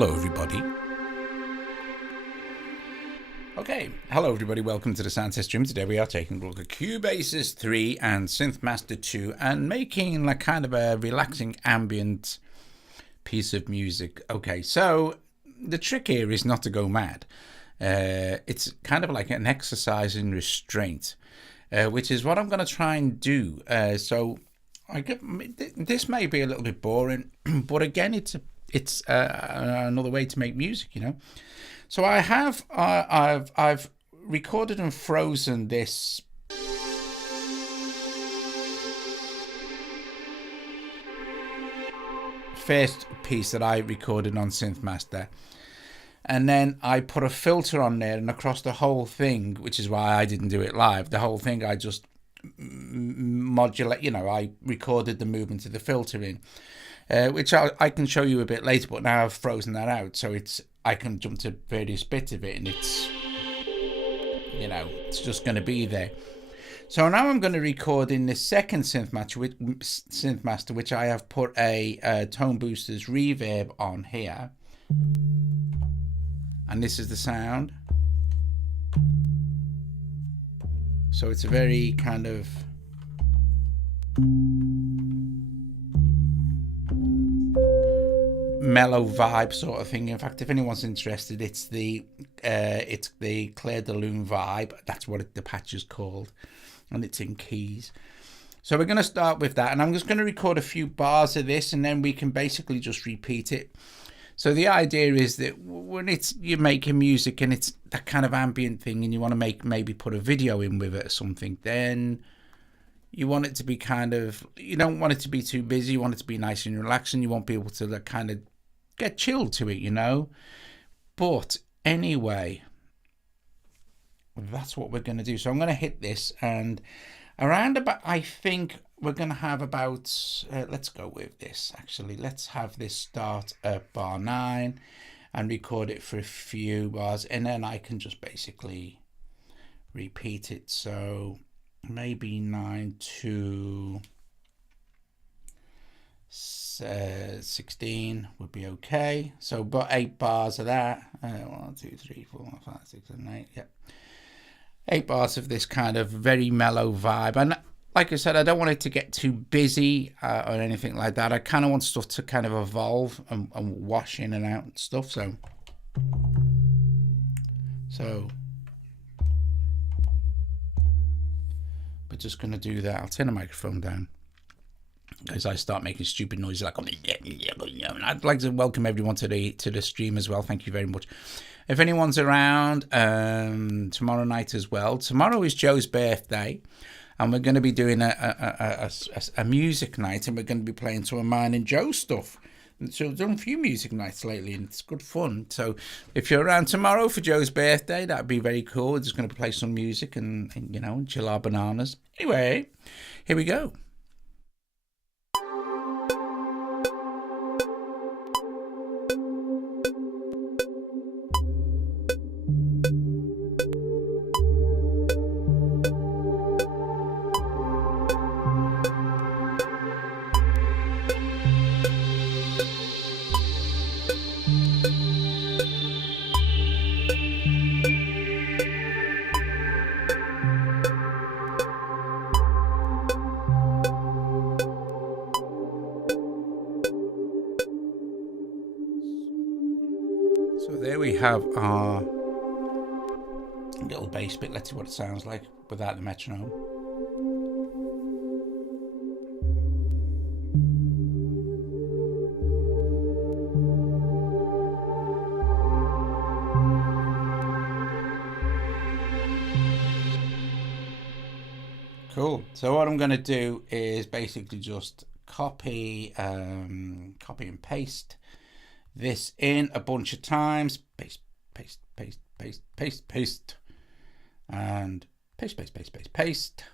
Hello everybody. Okay, hello everybody, welcome to the sound test stream. Today we are taking a look at Cubasis 3 and SynthMaster 2 and making like kind of a relaxing ambient piece of music. Okay, so the trick here is not to go mad. It's kind of like an exercise in restraint, which is what I'm going to try and do. So this may be a little bit boring, but again, it's another way to make music, you know. So I have I've recorded and frozen this first piece that I recorded on SynthMaster, and then I put a filter on there, and across the whole thing, which is why I didn't do it live, the whole thing I just modulate, you know, I recorded the movement of the filter in, which I can show you a bit later, but now I've frozen that out, so I can jump to various bits of it, and it's, you know, it's just going to be there. So now I'm going to record in the second SynthMaster, which I have put a Tone Boosters reverb on here, and this is the sound. So it's a very kind of mellow vibe sort of thing. In fact, if anyone's interested, it's the Claire de Lune vibe. That's what the patch is called, and it's in keys. So we're going to start with that, and I'm just going to record a few bars of this, and then we can basically just repeat it. So the idea is that when you're making music and it's that kind of ambient thing, and you want to maybe put a video in with it or something, then you want it to be kind of, you don't want it to be too busy, you want it to be nice and relaxing, you want people to like kind of get chilled to it, you know. But anyway, that's what we're going to do. So I'm going to hit this, and around about, I think we're going to have about, let's go with this actually. Let's have this start at bar 9 and record it for a few bars, and then I can just basically repeat it. So maybe 9 to 16 would be okay. So but 8 bars of that. 1, 2, 3, 4, 5, 6, 7, 8. Yep. 8 bars of this kind of very mellow vibe. And like I said, I don't want it to get too busy or anything like that. I kind of want stuff to kind of evolve and wash in and out and stuff. So we're just going to do that. I'll turn the microphone down because I start making stupid noises like, and I'd like to welcome everyone to the stream as well. Thank you very much. If anyone's around tomorrow night as well, tomorrow is Joe's birthday, and we're going to be doing a music night, and we're going to be playing some of mine and Joe's stuff. So I've done a few music nights lately, and it's good fun. So if you're around tomorrow for Joe's birthday, that'd be very cool. We're just going to play some music and you know, chill our bananas. Anyway, here we go. So there we have our little bass bit. Let's see what it sounds like without the metronome. Cool. So what I'm going to do is basically just copy and paste this in a bunch of times. Paste, paste, paste, paste, paste, paste, and paste, paste, paste, paste, paste,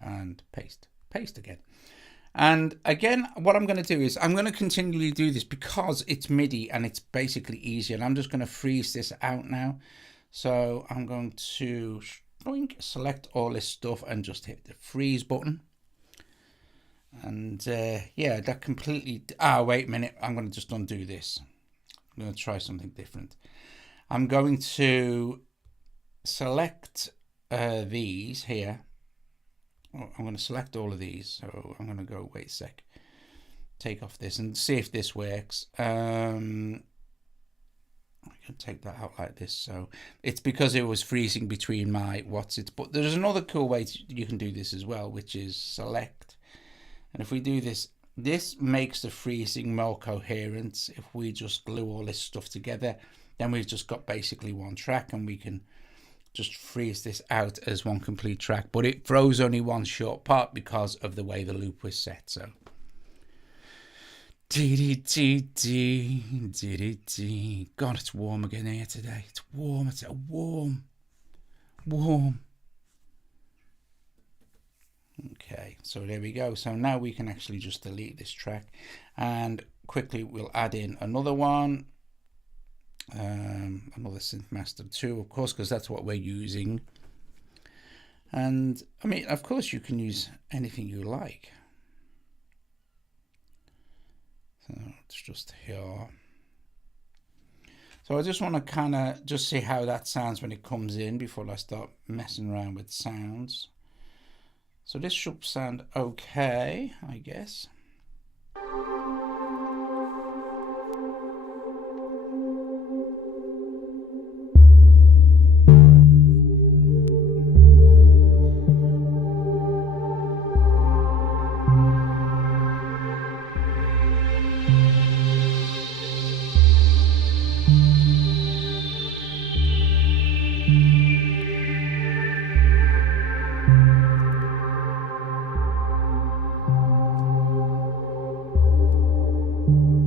and paste, paste again. And again, what I'm going to do is I'm going to continually do this because it's MIDI and it's basically easier. And I'm just going to freeze this out now. So I'm going to select all this stuff and just hit the freeze button. And yeah, that completely, wait a minute, I'm going to just undo this. I'm going to try something different. I'm going to select these here. Oh, I'm going to select all of these. So I'm going to go, wait a sec, take off this and see if this works. I can take that out like this. So it's because it was freezing between my but there's another cool way you can do this as well, which is select. And if we do this, this makes the freezing more coherent. If we just glue all this stuff together, then we've just got basically one track, and we can just freeze this out as one complete track. But it throws only one short part because of the way the loop was set. So God, it's warm again here today. It's warm. It's warm. Okay, so there we go. So now we can actually just delete this track, and quickly we'll add in another one, another SynthMaster 2, of course, because that's what we're using. And I mean, of course, you can use anything you like. So it's just here. So I just want to kind of just see how that sounds when it comes in before I start messing around with sounds. So this should sound okay, I guess.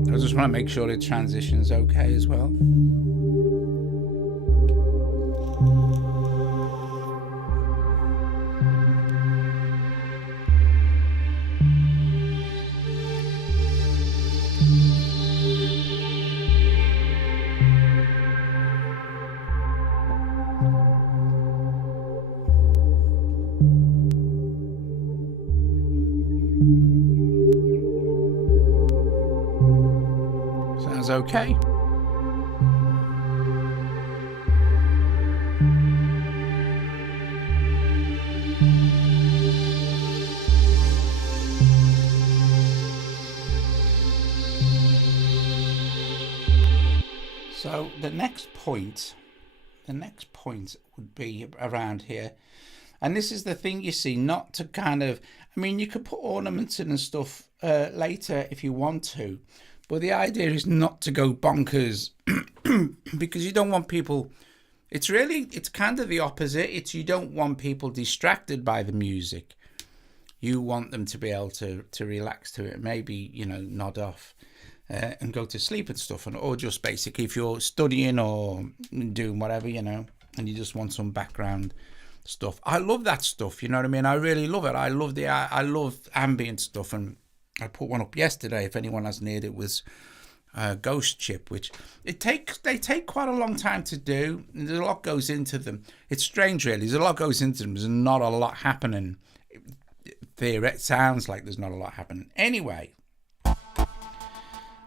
I just want to make sure it transitions okay as well. Sounds okay. So the next point would be around here. And this is the thing, you see, not to kind of, I mean, you could put ornaments in and stuff later if you want to, but the idea is not to go bonkers because you don't want people, it's kind of the opposite. It's you don't want people distracted by the music. You want them to be able to relax to it, maybe, you know, nod off and go to sleep and stuff, or just basically if you're studying or doing whatever, you know, and you just want some background stuff. I love that stuff, you know what I mean? I really love it. I love ambient stuff, and I put one up yesterday. If anyone hasn't heard it, was Ghost Chip, which they take quite a long time to do. There's a lot goes into them. It's strange, really. There's a lot goes into them. There's not a lot happening. It sounds like there's not a lot happening. Anyway,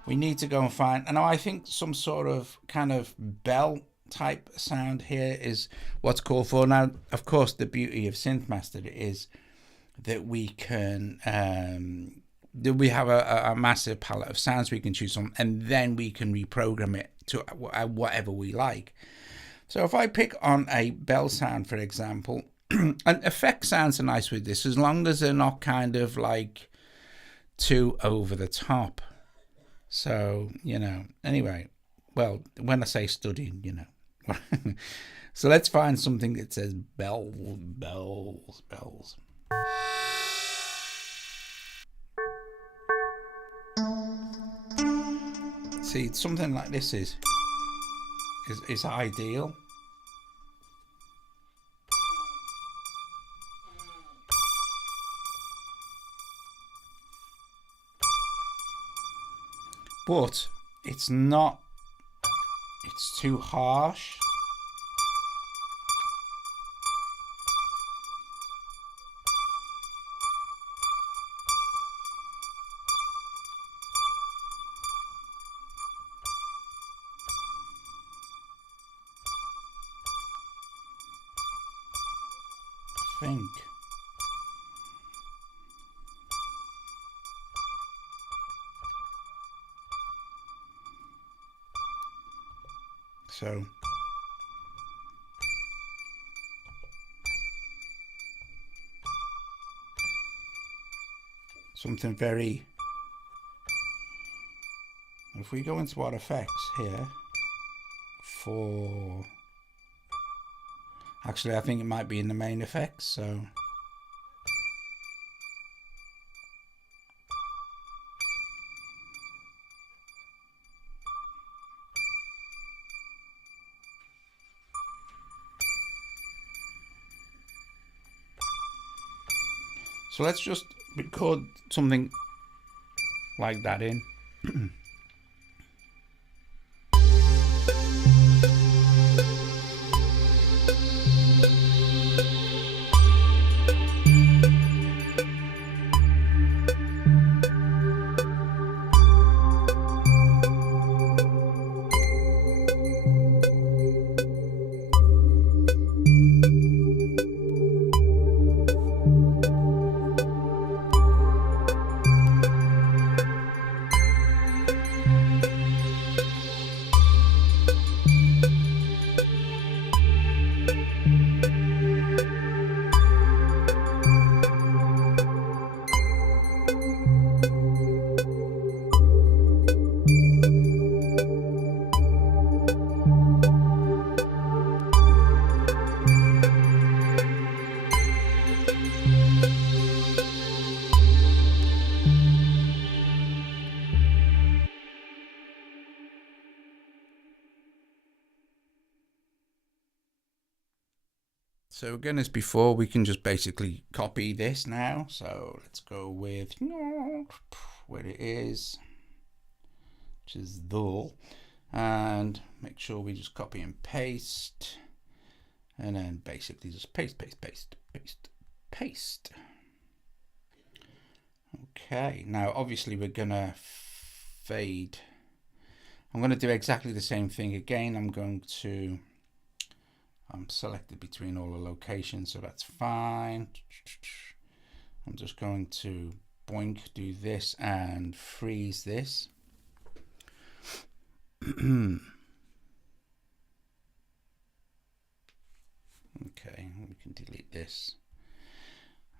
we need to go and find, and I think some sort of kind of bell type sound here is what's called for. Now, of course, the beauty of SynthMaster is that we can we have a massive palette of sounds we can choose from, and then we can reprogram it to whatever we like. So if I pick on a bell sound, for example, and effect sounds are nice with this as long as they're not kind of like too over the top. So, you know, anyway, well, when I say studying, you know. So let's find something that says bells. See, something like this is ideal. But it's not, it's too harsh. think. So something very, if we go into our effects here for, actually I think it might be in the main effects, so let's just record something like that in. So again, as before, we can just basically copy this now. So let's go with where it is, which is the, and make sure we just copy and paste, and then basically just paste. Okay, now obviously we're gonna fade. I'm gonna do exactly the same thing again. I'm selected between all the locations, so that's fine. I'm just going to boink, do this and freeze this. Okay, we can delete this.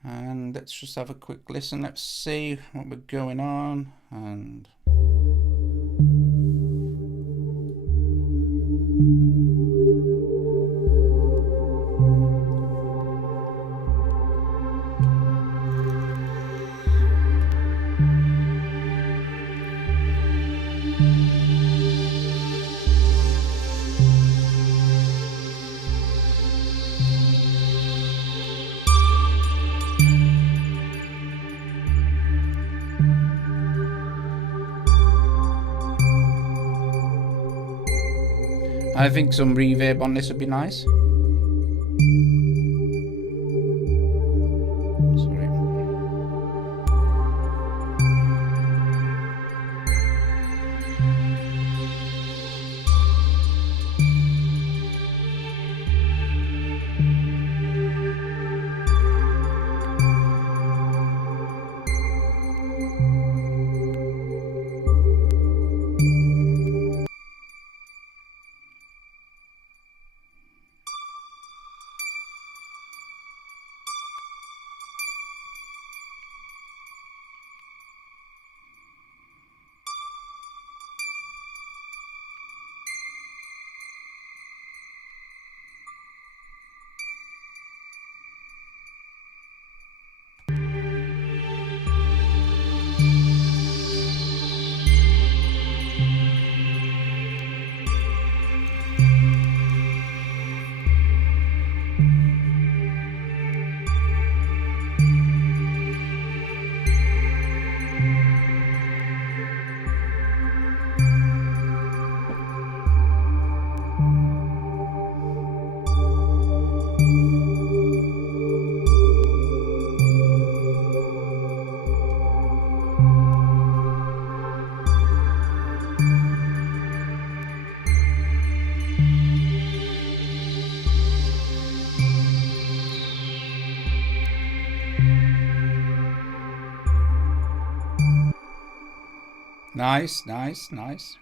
And let's just have a quick listen. Let's see what we're going on. And I think some reverb on this would be nice. Sorry. Nice, nice, nice.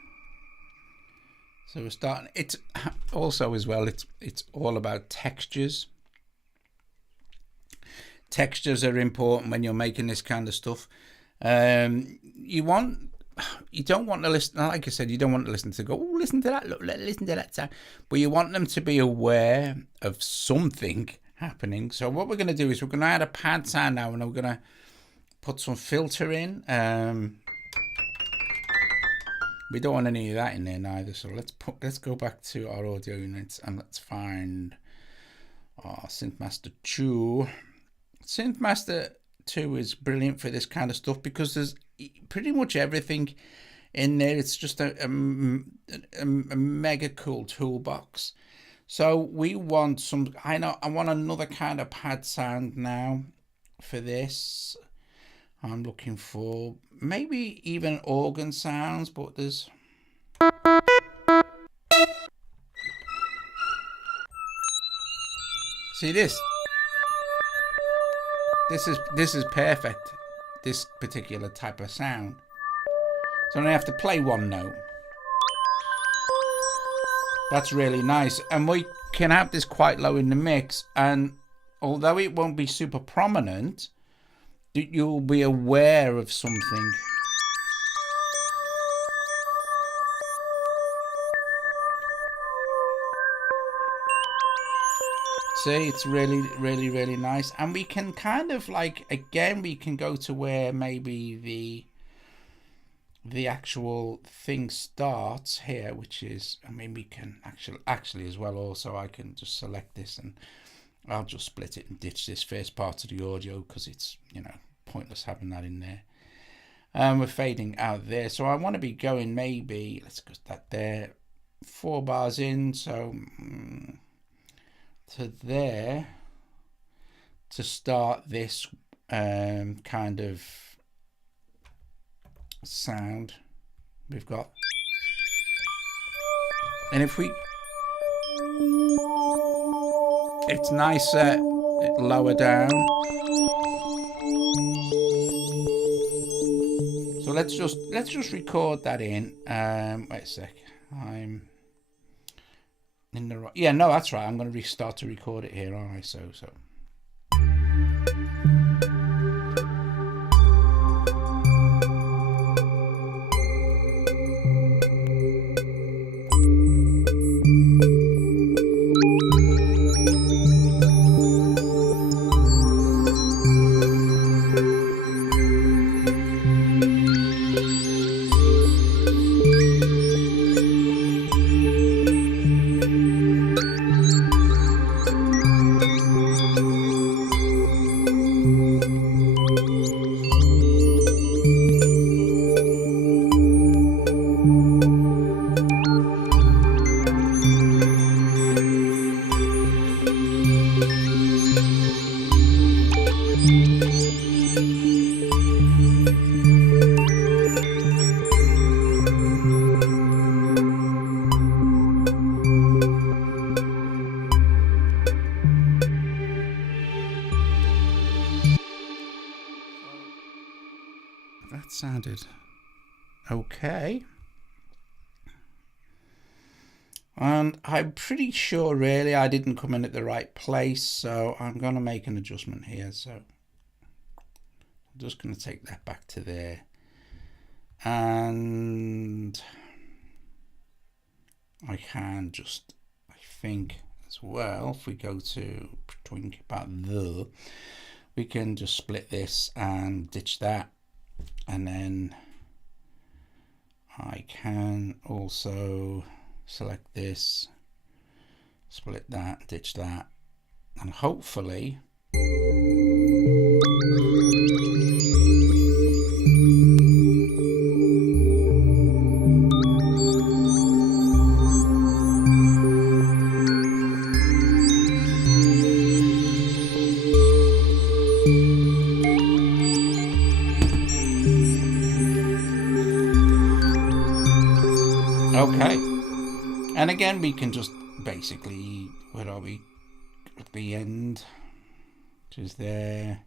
So we're starting. It's also as well. It's all about textures. Textures are important when you're making this kind of stuff. You don't want to listen. Like I said, you don't want to listen to go. Oh, listen to that. Look, listen to that sound. But you want them to be aware of something happening. So what we're going to do is we're going to add a pad sound now, and we're going to put some filter in. We don't want any of that in there neither. So let's go back to our audio units and let's find our SynthMaster 2. SynthMaster 2 is brilliant for this kind of stuff because there's pretty much everything in there. It's just a mega cool toolbox. So we want some. I want another kind of pad sound now for this. I'm looking for maybe even organ sounds, but there's see this is perfect, this particular type of sound. So I have to play one note. That's really nice, and we can have this quite low in the mix, and although it won't be super prominent, you'll be aware of something. See, it's really, really, really nice. And we can kind of like, again, we can go to where maybe the actual thing starts here, which is, I mean, we can actually as well also, I can just select this and I'll just split it and ditch this first part of the audio because it's, you know, pointless having that in there. We're fading out there, so I want to be going maybe, let's go that there, 4 bars in, so to there, to start this kind of sound we've got. And if we, it's nicer lower down. So let's just record that in. Wait a sec. I'm in the right. Yeah, no, that's right. I'm going to restart to record it here. All right. So. That sounded okay. And I'm pretty sure really I didn't come in at the right place, so I'm going to make an adjustment here. So I'm just going to take that back to there. And I can just, I think as well, if we go to think about the, we can just split this and ditch that. And then I can also select this, split that, ditch that, and hopefully okay. And again, we can just basically, where are we? At the end, which is there,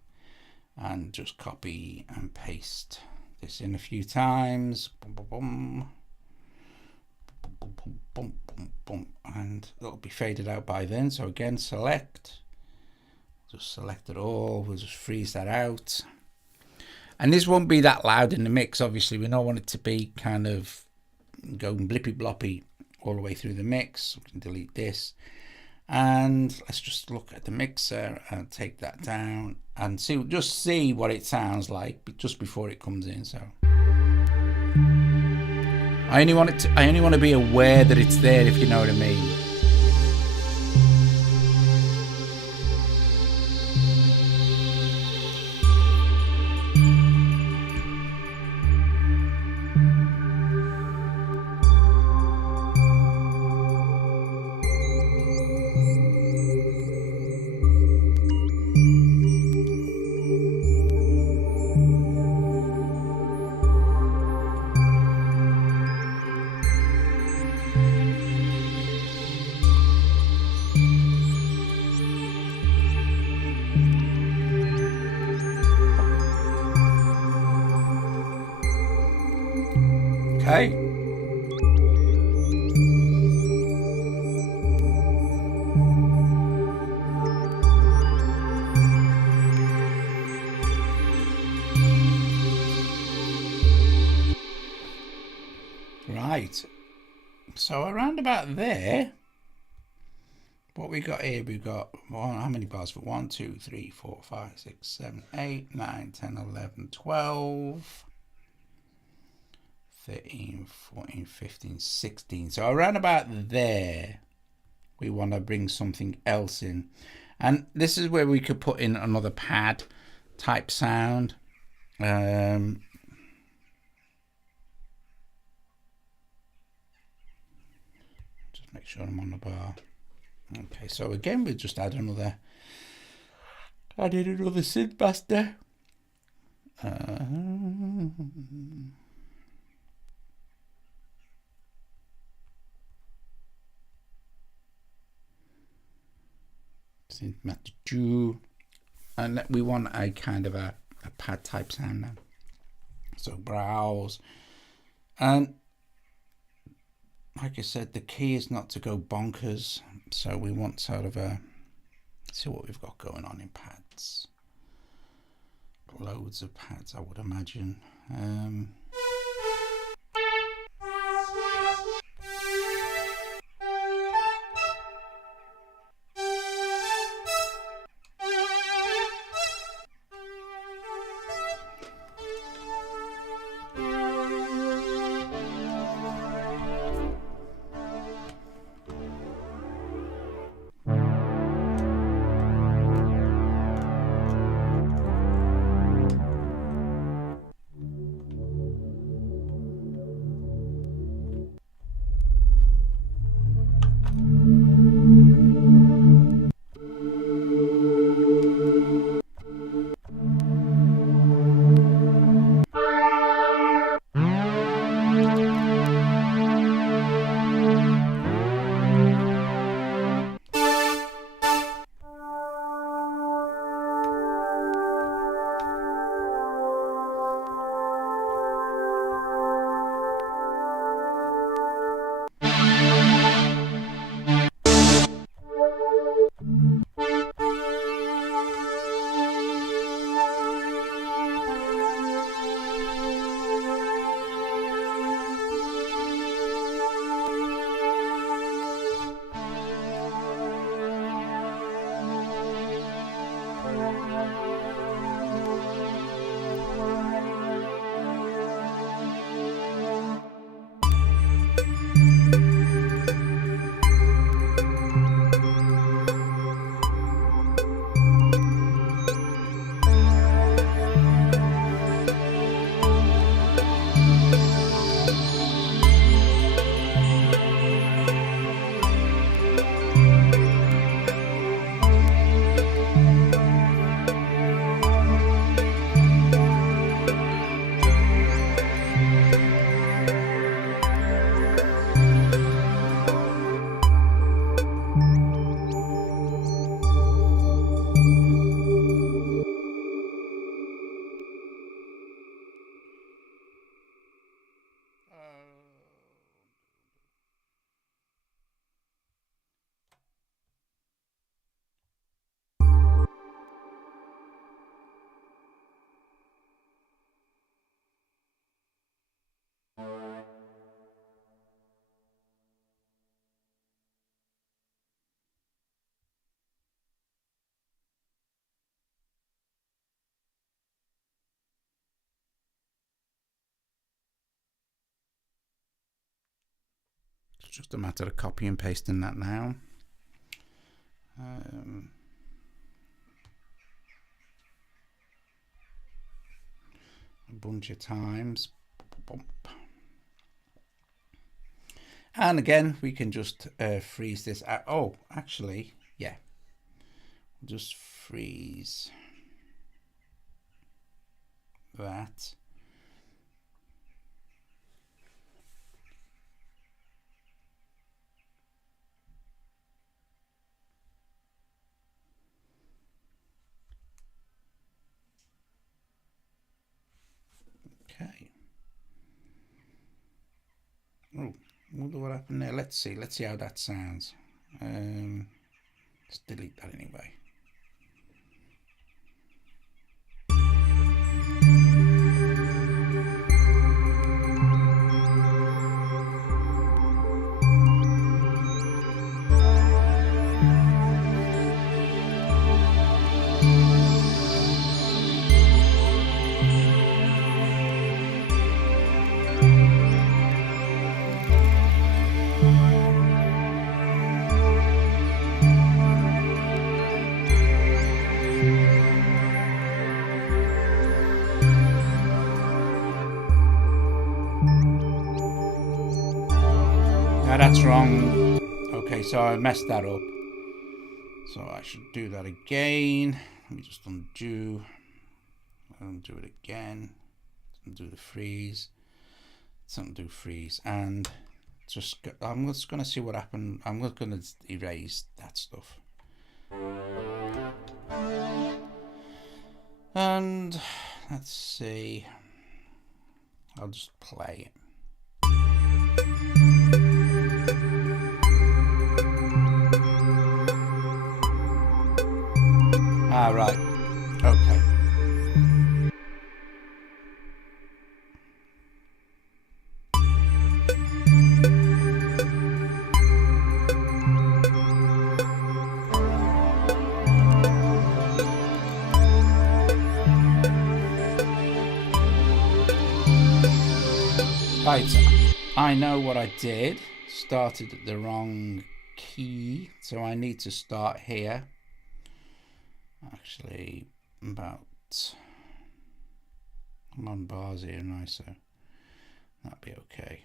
and just copy and paste this in a few times. Boom, boom, boom. Boom, boom, boom, boom, boom. And it'll be faded out by then. So again, select. Just select it all. We'll just freeze that out. And this won't be that loud in the mix. Obviously, we don't want it to be kind of going blippy bloppy all the way through the mix. We can delete this. And let's just look at the mixer and take that down and see, just see what it sounds like just before it comes in. So I only want to be aware that it's there, if you know what I mean. Okay. Right. So around about there, what we got here, we've got, well, how many bars? For 1, 2, 3, 4, 5, 6, 7, 8, 9, 10, 11, 12. 13, 14, 15, 16. So around about there, we want to bring something else in. And this is where we could put in another pad type sound. Just make sure I'm on the bar. Okay, so again, we just add another SynthMaster. SynthMaster 2, and we want a kind of a pad type sound now. So browse, and like I said, the key is not to go bonkers, so we want sort of a, see what we've got going on in pads. Loads of pads, I would imagine. It's just a matter of copy and pasting that now. A bunch of times. And again, we can just freeze this out. Oh, actually, yeah. We'll just freeze that. Okay. Oh, wonder what happened there. Let's see how that sounds. Let's delete that anyway. That's wrong. Okay, so I messed that up. So I should do that again. Let me just undo it again. Undo the freeze. Let's undo freeze, and I'm just gonna see what happened. I'm just gonna erase that stuff. And let's see. I'll just play it. Ah, right. Okay. Right, I know what I did. Started at the wrong key, so I need to start here. Actually, I'm on bars here now, so that'll be okay.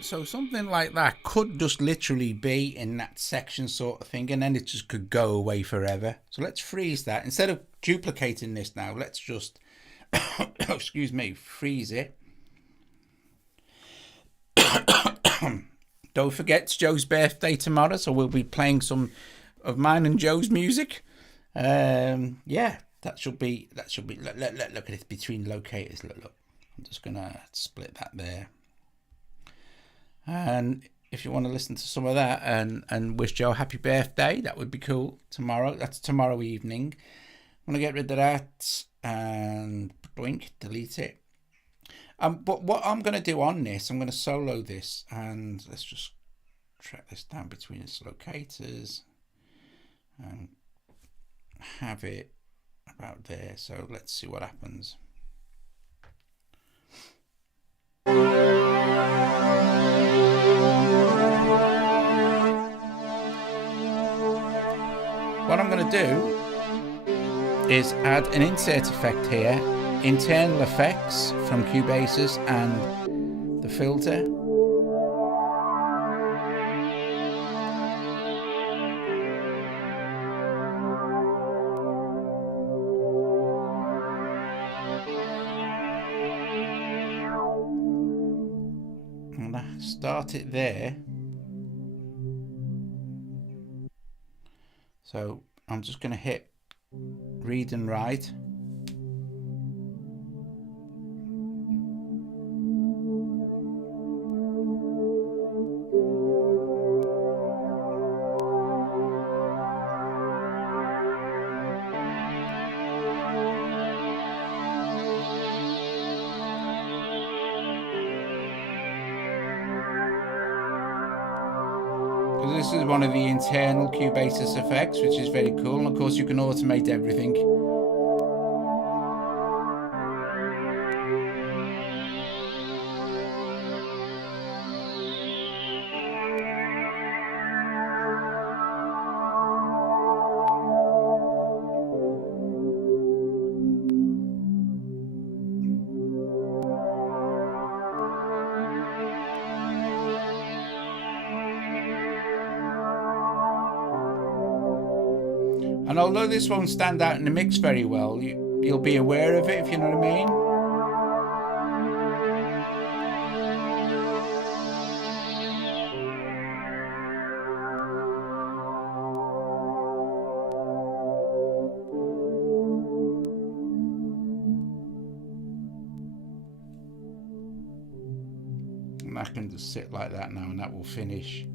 So something like that could just literally be in that section sort of thing, and then it just could go away forever. So let's freeze that. Instead of duplicating this now, let's just, excuse me, freeze it. Don't forget, it's Joe's birthday tomorrow, so we'll be playing some of mine and Joe's music. Yeah, that should be, look at it between locators, look. I'm just gonna split that there. And if you want to listen to some of that and wish Joe happy birthday, that would be cool. Tomorrow, that's tomorrow evening. I'm gonna get rid of that and blink, delete it. But what I'm gonna do on this, I'm gonna solo this, and let's just track this down between its locators and have it about there. So let's see what happens. What I'm going to do is add an insert effect here, internal effects from Cubasis and the filter. And I start it there. So I'm just going to hit read and write. This is one of the internal Cubasis effects, which is very cool. And of course, you can automate everything. And although this won't stand out in the mix very well, you'll be aware of it, if you know what I mean. And I can just sit like that now, and that will finish.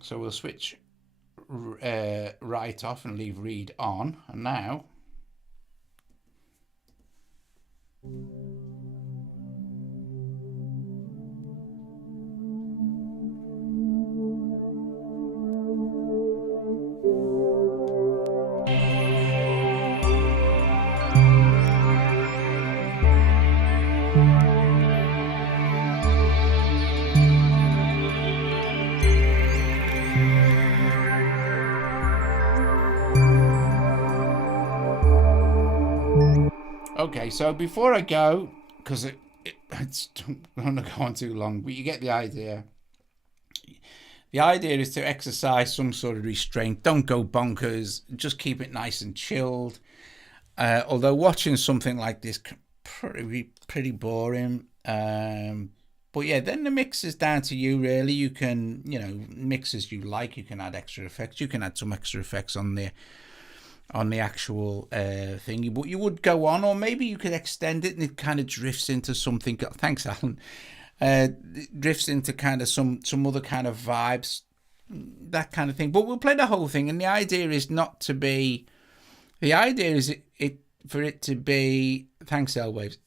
So we'll switch write off and leave read on, and now okay, so before I go, because it's going to go on too long, but you get the idea. The idea is to exercise some sort of restraint. Don't go bonkers. Just keep it nice and chilled. Although watching something like this can be pretty boring. But yeah, then the mix is down to you, really. You can, mix as you like. You can add extra effects. You can add some extra effects on the actual thingy, but you would go on, or maybe you could extend it and it kind of drifts into something. Thanks, Alan. Drifts into kind of some other kind of vibes, that kind of thing. But we'll play the whole thing, and the idea is not to be. The idea is for it to be. Thanks, Elwaves.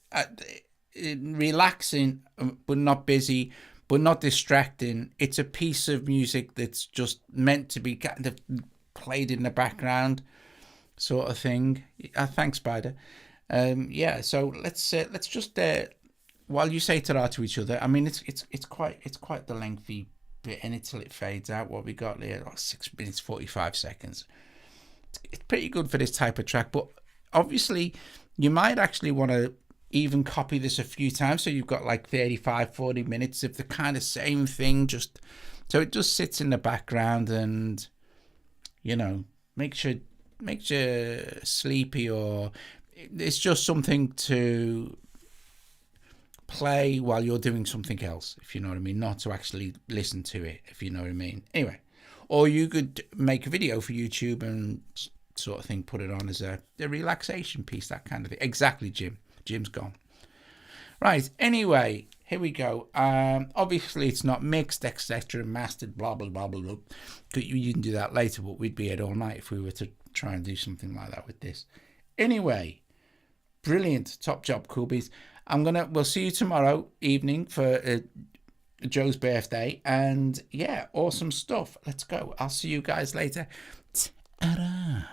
Relaxing, but not busy, but not distracting. It's a piece of music that's just meant to be kind of played in the background, sort of thing. Thanks, Spider. Yeah. So let's just while you say ta-ra to each other. I mean, it's quite the lengthy bit, and until it fades out. What we got there, 6 minutes 45 seconds. It's pretty good for this type of track, but obviously you might actually want to even copy this a few times, so you've got like 35-40 minutes of the kind of same thing, just so it just sits in the background, and makes you sleepy, or it's just something to play while you're doing something else, if you know what I mean, not to actually listen to it, if you know what I mean. Anyway, or you could make a video for YouTube and sort of thing, put it on as a relaxation piece, that kind of thing. Exactly, Jim. Jim's gone. Right, anyway, here we go. Obviously, it's not mixed, etc., mastered, blah, blah, blah, blah, blah. You can do that later, but we'd be here all night if we were to try and do something like that with this. Anyway, brilliant. Top job, Coolbees. We'll see you tomorrow evening for Joe's birthday. And yeah, awesome stuff. Let's go. I'll see you guys later. Ta-da.